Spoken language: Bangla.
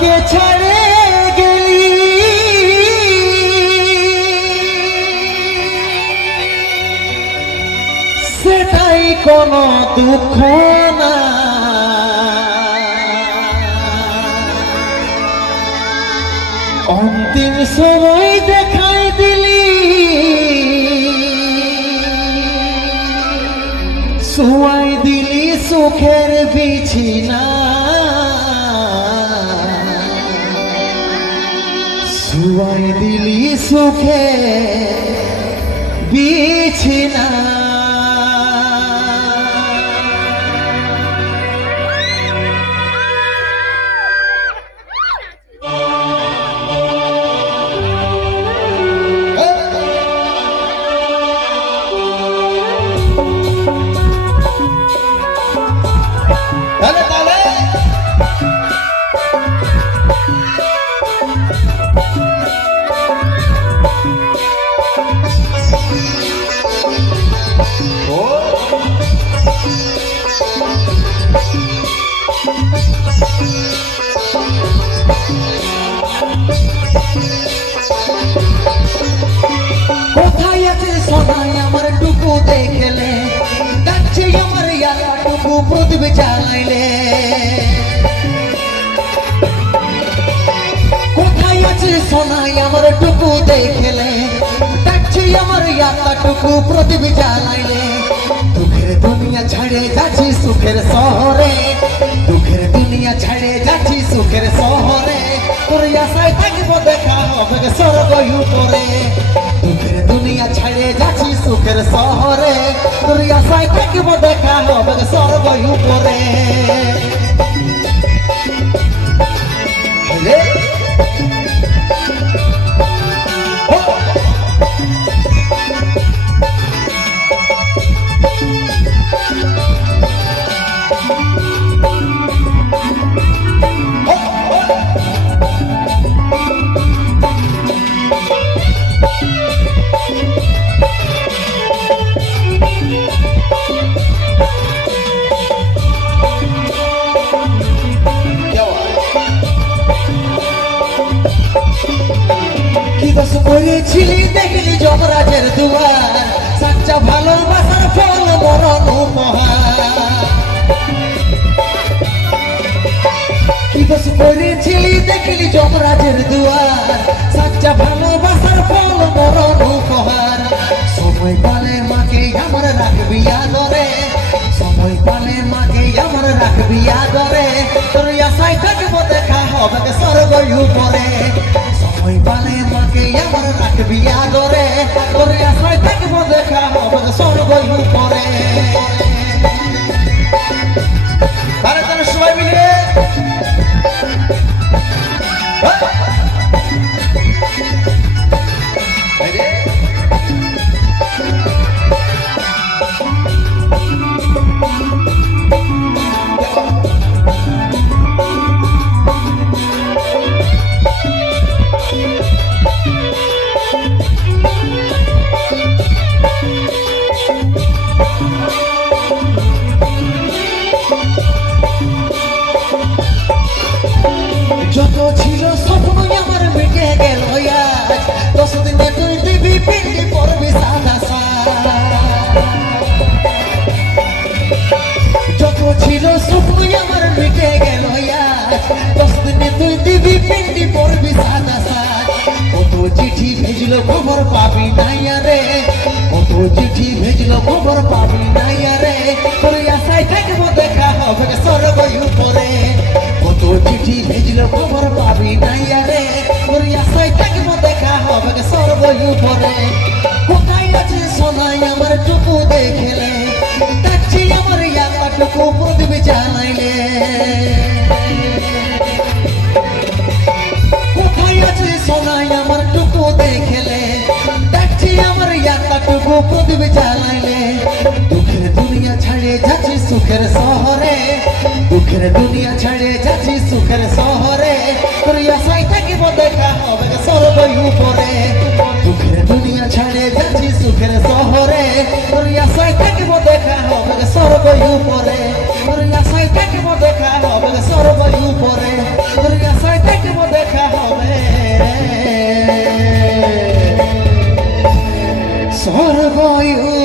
আমাকে ছেড়ে গেলি সেটাই কোনো দুঃখ না, অন্তিম সময় দেখাই দিলি শুয়াই দিলি সুখের বিছিনা, শুয়াই দিলি সুখের বিছিনা। কোথায় আছে সোনাই আমার টুকু দেখলে, কাছে আমার ইয়ারা টুকু প্রদীপ জ্বালাইলে। কোথায় আছে সোনাই আমার টুকু দেখলে, কাছে আমার ইয়ারা টুকু প্রদীপ জ্বালাইলে। দুঃখের দুনিয়া ছেড়ে যাচ্ছি সুখের শহরে, দুঃখের দুনিয়া ছেড়ে যাচ্ছি সুখের শহরে। তোর আশায় থাকবো দেখা হবে স্বর্গ উপরে, দুঃখের দুনিয়া ছেড়ে যাচ্ছি সুখের শহরে। তোর আশায় থাকবো দেখা হবে স্বর্গ উপরে। করেছিলি দেখলি যমরাজের দুয়ার, সাচ্চা ভালোবাসার ফল মরণ উপহার। কি দোষ করেছিলি দেখলি যমরাজের দুয়ার, সাচ্চা ভালোবাসার ফল মরণ উপহার। সময় পালে মাকে আমার রাখবি আদরে, সময় পালে মাকে আমার রাখবি আদরে। তোর আশায় থাকবো দেখা হবে স্বর্গ উপরে, সময় পালে মাকে আমার রাখবি আদরে। তোর আশায় থাকবো দেখা হবে স্বর্গ উপরে। তাহলে তাহলে সবাই মিলে যত ছিল স্বপ্ন আমার মিটে গেল আজ, 10 দিনে তুই দিবি পিন্ডি পড়বি সাদা সাজ। যত ছিল স্বপ্ন আমার মিটে গেল আজ, 10 দিনে তুই দিবি পিন্ডি পড়বি সাদা সাজ। কত চিঠি ভেজলো খবর পাবি নাই রে, কত চিঠি ভেজলো খবর পাবি নাই রে। তোর আশায় থাকবো দেখা হবে স্বর্গ উপরে, কত চিঠি ভেজলো খবর পাবি নাই রে। তোর আশায় থাকবো দেখা হবে স্বর্গ উপরে। কোথায় আছে সোনাই আমার টুকু দেখলে, কাছে আমার ইয়ারা টুকু প্রদীপ জ্বালাইলে। কোথায় আছে সোনাই আমার টুকু দেখলে, কাছে আমার ইয়ারা টুকু প্রদীপ জ্বালাইলে। দুঃখের দুনিয়া ছেড়ে যাচ্ছি সুখের শহরে, দুঃখের দুনিয়া ছেড়ে যাচ্ছি সুখের শহরে। তোর আশায় থাকিব দেখা হবে স্বর্গ উপরে, দুঃখের দুনিয়া ছেড়ে যাচ্ছি সুখের শহরে। তোর আশায় থাকিব দেখা হবে স্বর্গ উপরে, তোর আশায় থাকিব দেখা হবে স্বর্গ উপরে, তোর আশায় for you.